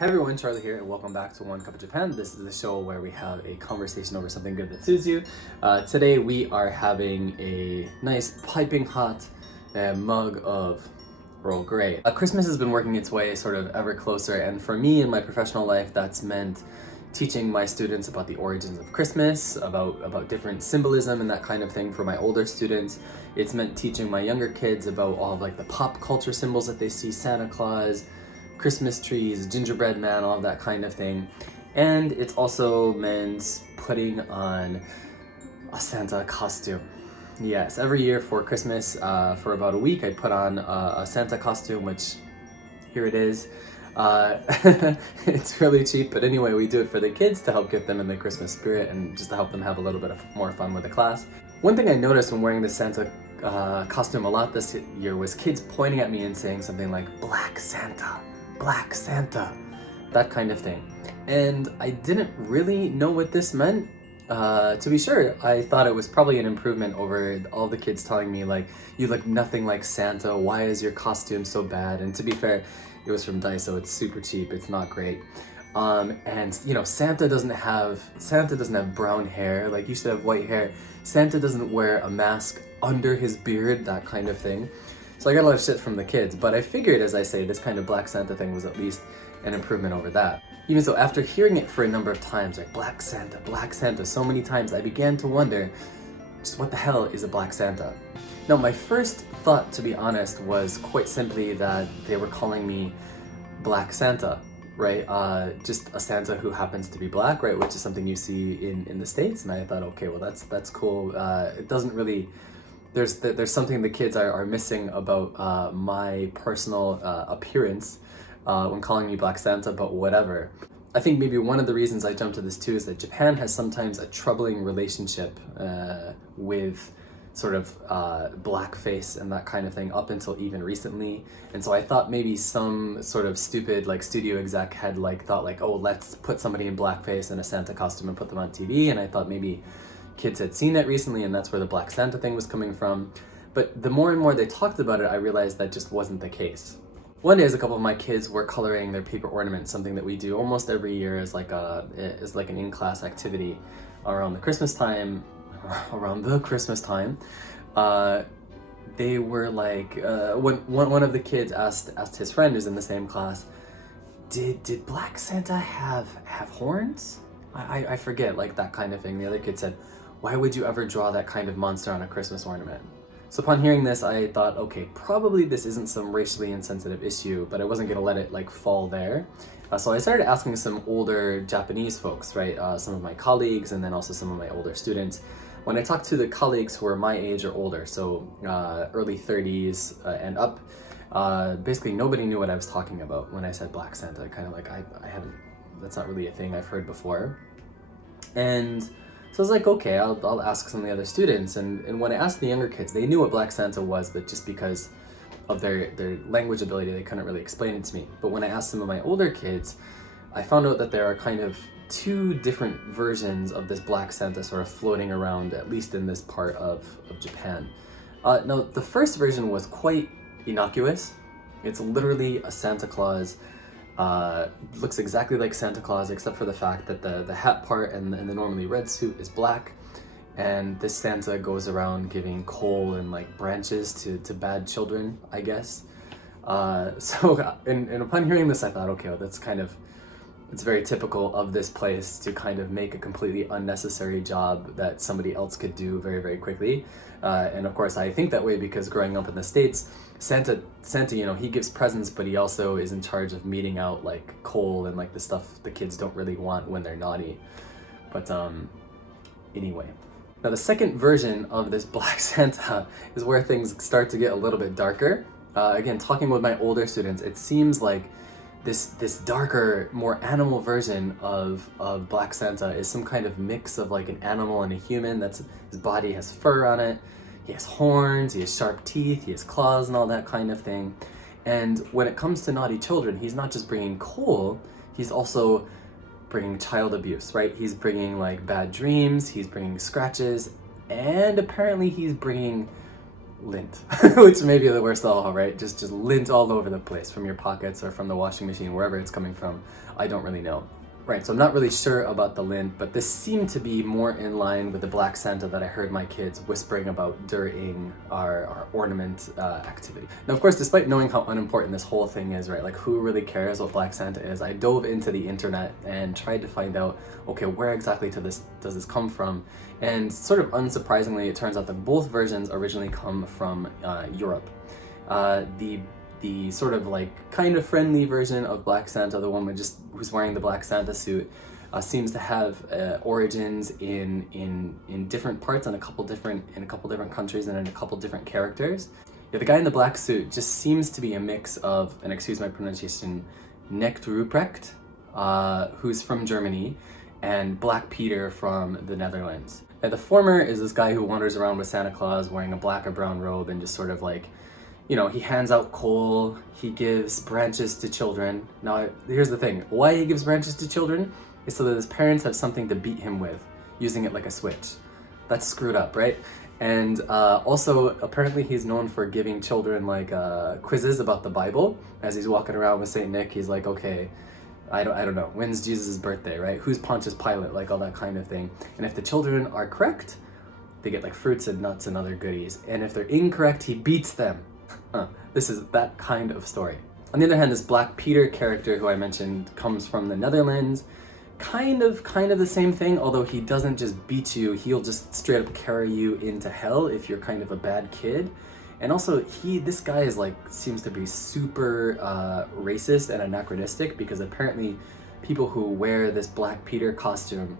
Hey everyone, Charlie here, and welcome back to One Cup of Japan. This is the show where we have a conversation over something good that soothes you. Today we are having a nice piping hot mug of Earl Grey. Christmas has been working its way sort of ever closer, and for me in my professional life, that's meant teaching my students about the origins of Christmas, about different symbolism and that kind of thing for my older students. It's meant teaching my younger kids about all of like the pop culture symbols that they see, Santa Claus, Christmas trees, gingerbread man, all of that kind of thing. And it's also meant putting on a Santa costume. Yes, every year for Christmas, for about a week, I put on a Santa costume, which here it is. It's really cheap, but anyway, we do it for the kids to help get them in the Christmas spirit and just to help them have a little bit of more fun with the class. One thing I noticed when wearing the Santa costume a lot this year was kids pointing at me and saying something like, "Black Santa, Black Santa," that kind of thing. And I didn't really know what this meant. To be sure, I thought it was probably an improvement over all the kids telling me like, "You look nothing like Santa, why is your costume so bad?" And to be fair, it was from Daiso, it's super cheap, it's not great. And you know, Santa doesn't have brown hair, like you should have white hair. Santa doesn't wear a mask under his beard, that kind of thing. So I got a lot of shit from the kids, but I figured, as I say, this kind of Black Santa thing was at least an improvement over that. Even so, after hearing it for a number of times, like Black Santa, so many times, I began to wonder, just what the hell is a Black Santa? Now, my first thought, to be honest, was quite simply that they were calling me Black Santa, right? Just a Santa who happens to be black, right? Which is something you see in the States, and I thought, okay, well, that's cool. It doesn't really... There's something the kids are missing about my personal appearance when calling me Black Santa, but whatever. I think maybe one of the reasons I jumped to this too is that Japan has sometimes a troubling relationship with sort of blackface and that kind of thing up until even recently. And so I thought maybe some sort of stupid like studio exec had like thought like, oh, let's put somebody in blackface in a Santa costume and put them on TV. And I thought maybe kids had seen that recently and that's where the Black Santa thing was coming from. But the more and more they talked about it, I realized that just wasn't the case. One day, as a couple of my kids were coloring their paper ornaments, something that we do almost every year as like an in-class activity around the Christmas time. They were like, when one of the kids asked his friend who's in the same class, did Black Santa have horns? I forget, like that kind of thing. The other kid said, "Why would you ever draw that kind of monster on a Christmas ornament?" So upon hearing this, I thought, okay, probably this isn't some racially insensitive issue, but I wasn't gonna let it like fall there. So I started asking some older Japanese folks, right? Some of my colleagues and then also some of my older students. When I talked to the colleagues who were my age or older, so early 30s and up, basically nobody knew what I was talking about when I said Black Santa. Kind of like, I haven't, that's not really a thing I've heard before. And so I was like, okay, I'll ask some of the other students. And when I asked the younger kids, they knew what Black Santa was, but just because of their language ability, they couldn't really explain it to me. But when I asked some of my older kids, I found out that there are kind of two different versions of this Black Santa sort of floating around, at least in this part of Japan. Now, the first version was quite innocuous. It's literally a Santa Claus. Looks exactly like Santa Claus, except for the fact that the hat part and the normally red suit is black. And this Santa goes around giving coal and like branches to bad children, I guess. And upon hearing this, I thought, okay, well, it's very typical of this place to kind of make a completely unnecessary job that somebody else could do very, very quickly. And of course, I think that way because growing up in the States, Santa, you know, he gives presents, but he also is in charge of meting out like coal and like the stuff the kids don't really want when they're naughty. But anyway. Now the second version of this Black Santa is where things start to get a little bit darker. Again, talking with my older students, it seems like this darker, more animal version of Black Santa is some kind of mix of like an animal and a human. His body has fur on it, he has horns, he has sharp teeth, he has claws and all that kind of thing. And when it comes to naughty children, he's not just bringing coal, he's also bringing child abuse, right? He's bringing like bad dreams, he's bringing scratches, and apparently he's bringing lint, which may be the worst of all, right? Just lint all over the place from your pockets or from the washing machine, wherever it's coming from. I don't really know. Right, so I'm not really sure about the lint, but this seemed to be more in line with the Black Santa that I heard my kids whispering about during our ornament activity. Now, of course, despite knowing how unimportant this whole thing is, right, like who really cares what Black Santa is, I dove into the internet and tried to find out, okay, where exactly does this come from? And sort of unsurprisingly, it turns out that both versions originally come from Europe. The sort of like kind of friendly version of Black Santa, the one who's wearing the Black Santa suit, seems to have origins in different parts in a couple different countries and in a couple different characters. Yeah, the guy in the black suit just seems to be a mix of, and excuse my pronunciation, Knecht Ruprecht, who's from Germany, and Black Peter from the Netherlands. Now, the former is this guy who wanders around with Santa Claus wearing a black or brown robe and just sort of like, you know, he hands out coal, he gives branches to children. Now, here's the thing. Why he gives branches to children is so that his parents have something to beat him with, using it like a switch. That's screwed up, right? And also, apparently he's known for giving children like quizzes about the Bible. As he's walking around with Saint Nick, he's like, okay, I don't know, when's Jesus' birthday, right? Who's Pontius Pilate, like all that kind of thing. And if the children are correct, they get like fruits and nuts and other goodies. And if they're incorrect, he beats them. This is that kind of story. On the other hand, this Black Peter character who I mentioned comes from the Netherlands. Kind of the same thing, although he doesn't just beat you, he'll just straight up carry you into hell if you're kind of a bad kid. And also, this guy is like, seems to be super racist and anachronistic, because apparently people who wear this Black Peter costume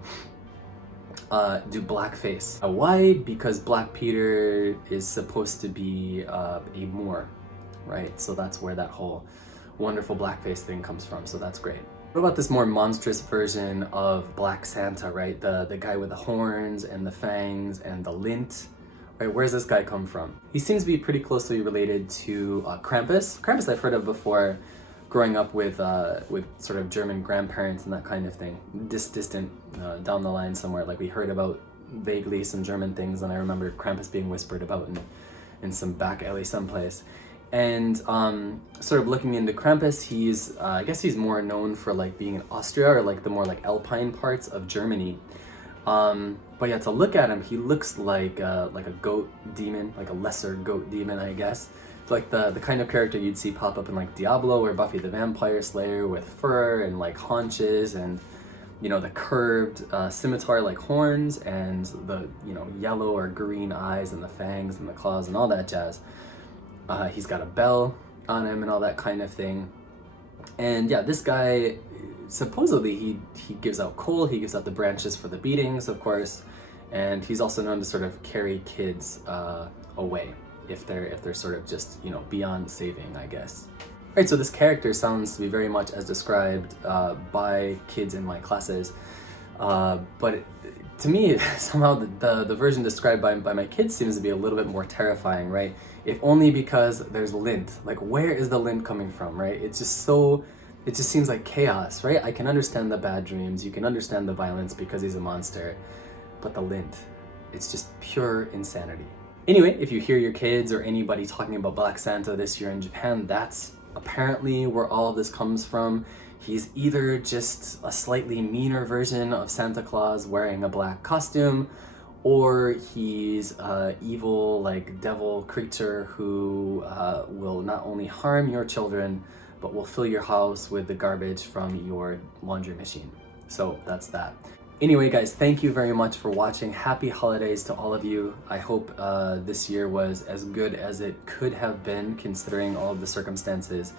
do blackface. Why? Because Black Peter is supposed to be a Moor, right? So that's where that whole wonderful blackface thing comes from, so that's great. What about this more monstrous version of Black Santa, right? The guy with the horns and the fangs and the lint, right? Where's this guy come from? He seems to be pretty closely related to Krampus. Krampus I've heard of before, growing up with sort of German grandparents and that kind of thing. Distant down the line somewhere, like we heard about vaguely some German things, and I remember Krampus being whispered about in some back alley someplace. And sort of looking into Krampus, he's I guess he's more known for like being in Austria, or like the more like alpine parts of Germany. But yeah, to look at him, he looks like a goat demon, like a lesser goat demon, I guess. Like the kind of character you'd see pop up in like Diablo or Buffy the Vampire Slayer, with fur and like haunches and, you know, the curved scimitar like horns and the, you know, yellow or green eyes and the fangs and the claws and all that jazz. He's got a bell on him and all that kind of thing. And yeah, this guy, supposedly he gives out coal, he gives out the branches for the beatings, of course, and he's also known to sort of carry kids away if they're sort of just, you know, beyond saving, I guess. Right, so this character sounds to be very much as described by kids in my classes, but to me, somehow the version described by my kids seems to be a little bit more terrifying, right? If only because there's lint. Like, where is the lint coming from, right? It just seems like chaos, right? I can understand the bad dreams, you can understand the violence because he's a monster, but the lint, it's just pure insanity. Anyway, if you hear your kids or anybody talking about Black Santa this year in Japan, that's apparently where all of this comes from. He's either just a slightly meaner version of Santa Claus wearing a black costume, or he's an evil, like, devil creature who will not only harm your children, but will fill your house with the garbage from your laundry machine. So that's that. Anyway, guys, thank you very much for watching. Happy holidays to all of you. I hope this year was as good as it could have been, considering all of the circumstances.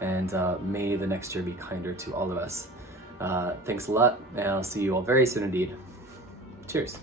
And may the next year be kinder to all of us. Thanks a lot, and I'll see you all very soon indeed. Cheers.